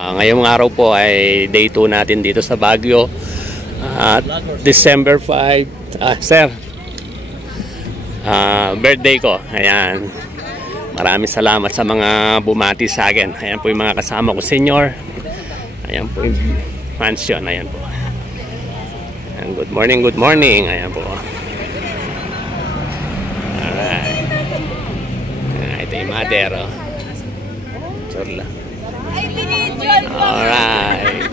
Ngayong araw po ay day 2 natin dito sa Baguio. December 5. Sir, birthday ko. Ayan. Maraming salamat sa mga bumati sa akin. Ayan po yung mga kasama ko, senior. Ayan po yung mansion. Ayan po. Ayan, good morning, good morning. Ayan po. Alright. Ito yung madero. Chorla. Alright.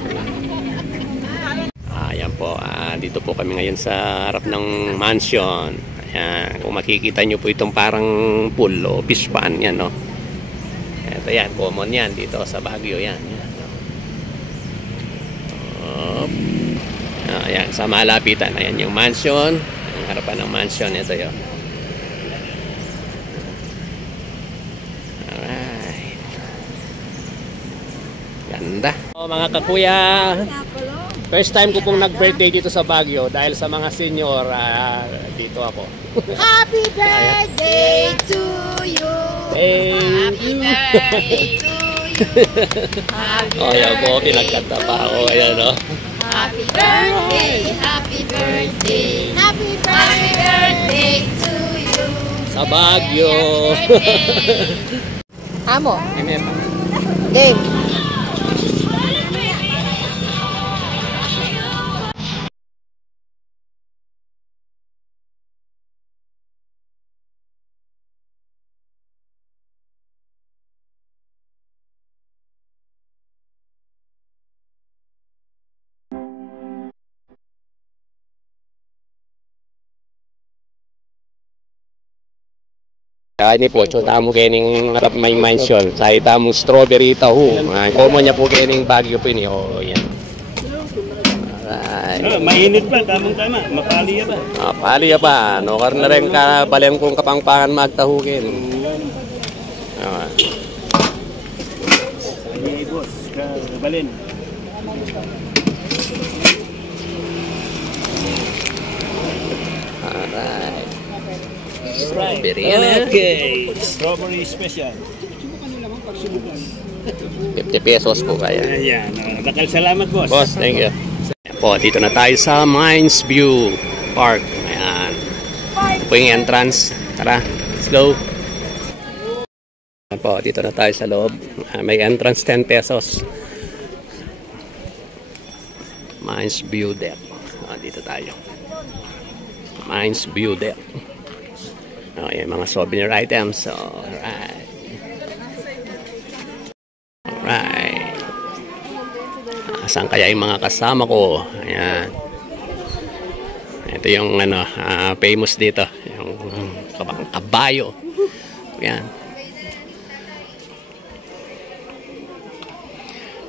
Ayan po. Dito po kami ngayon sa harap ng mansion. Ayan. Kung makikita nyo po itong parang pool o fish pan. Yan, no? Ito yan. Common yan dito sa Baguio. Yan. Yan, no? Ayan. Sa malapitan. Ayan yung mansion. Ang harapan ng mansion. Ito yun. Ganda. Mga kakuya, first time ko pong nag-birthday dito sa Baguio dahil sa mga senior, dito ako. Happy birthday to you. Thank you. Happy birthday to you. Ayan po, pinagkanta pa ako. Ayan, no? Happy birthday, happy birthday, happy birthday to you. Sa Baguio. Amo. Game. Ini po, tamo kening harap may mansion. Sa itamo strawberry taho. Komo niya po kening Baguio po ini. Oh, yan. Alright. Mainit pa, tamang-tama. Mapali pa. Pali pa. No kar na rin ka balen kung kapangpangan magtahukin. Ay, boss, ka balen. Alright. Strawberry. Okay. Strawberry special. 50 pesos po kaya. Ayan. Dakal salamat, boss. Boss, thank you. Ayan po, dito na tayo sa Mines View Park. Ayan. Ito po yung entrance. Tara, let's go. Ayan po, dito na tayo sa loob. May entrance 10 pesos. Mines View Deck. Dito tayo. Mines View Deck. Yung mga souvenir items. So, alright. Alright. Saan kaya yung mga kasama ko? Ayan. Ito yung famous dito. Yung kabayo. Ayan.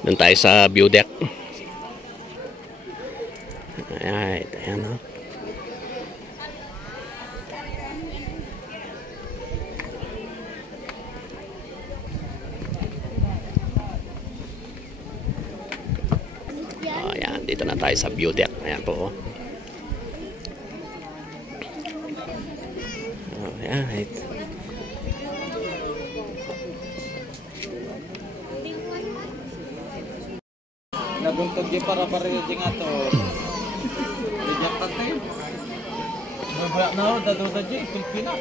Doon tayo sa view deck. Alright. Ayan, no? Dito na tayo sa view deck. Ayan po. Ayan. Nabuntog di para pareho di nga to. Dijak tatay. Nabrak na ako, dadruda di, Pilipina.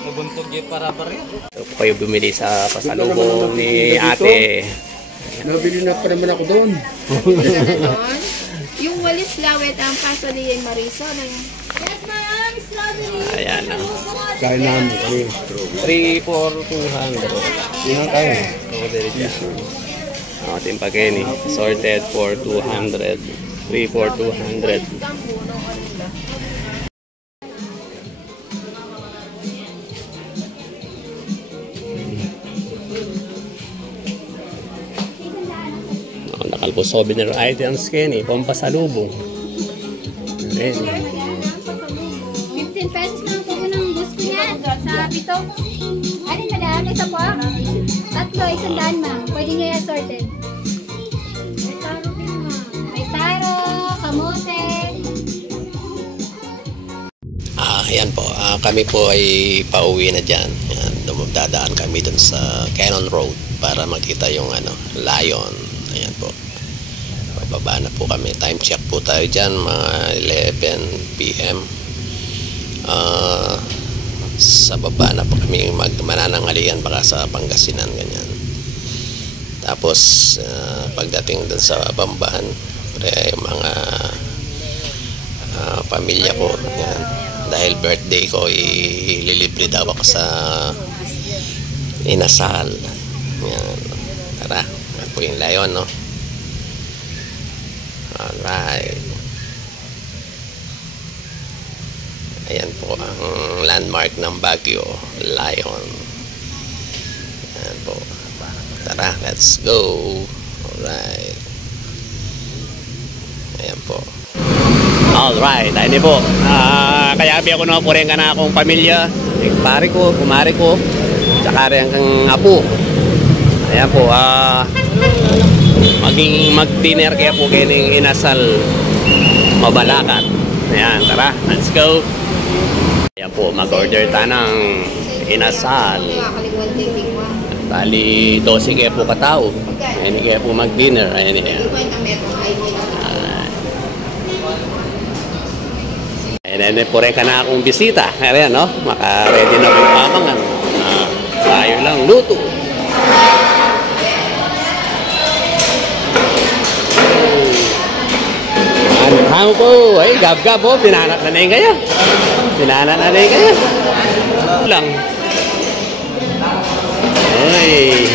Nabuntog di para pareho. Ito po kayo bumili sa pasalubong ni ate. Nabili na pa naman ako doon. Yung walis lawet ang paso ni Marisa. Yes, ma'am. Strawberry. Ayan. Kaya namin kami. 3 for 200. Yan tayo. Strawberry dyan. Ito yung pagkini. Sorted for 200. 3 for 200. Nakalpo souvenir items Kenny, pampasalubong. Ready. 15 pesos lang po ng bus ko yan. Sa pito. Alin madam? Ito po? Tatlo, 100 ma'am. Pwede nyo yung assorted. May taro din ma'am. May taro, kamote. Ayan po. Kami po ay pauwi na dyan. Dadaan kami dun sa Cannon Road. para makita yung lion. Ayan po. Bababa na po kami. Time check po tayo dyan, mga 11 p.m. Sa baba na po kami mananangalian baka sa Pangasinan, ganyan. Tapos pagdating dun sa Bamban, yung mga pamilya ko, yan, dahil birthday ko, ililibre daw ako sa Inasal. Yan. Tara, yan po yung lion, no? Alright. Ayan po ang landmark ng Baguio, lion. Ayan po. Tara, let's go. Alright. Ayan po. Alright, ayun po. Kaya ako na po rin ka na akong pamilya. Yung pare ko, kumari ko, tsaka rin ang apo. Ayan po, mag-dinner kaya po kayo ng Inasal Mabalacat. Ayan, tara, let's go. Ayan po, mag-order tayo ng Inasal. Bali, 12 kaya po katao. Ayan kaya po mag-dinner. Ayan yan. Ayan po rin ka na akong bisita. Ayan, no? Maka-ready na po yung pamangan. Tayo lang luto. Ano po? Ay, gab-gab po. Pinanak na yung kaya. Pinanak na yung kaya. Lang. Ay.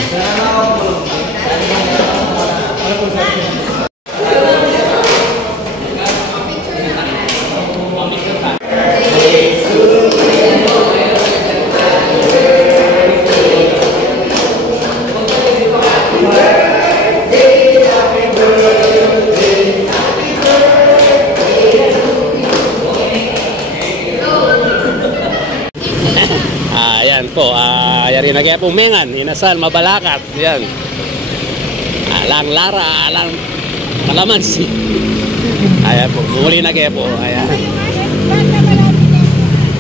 Ayan po, yari na kaya pong Mengan, Inasal, Mabalacat, yan. Alang Lara, alang Kalamansi. Ayan po, muli na kaya po, ayan.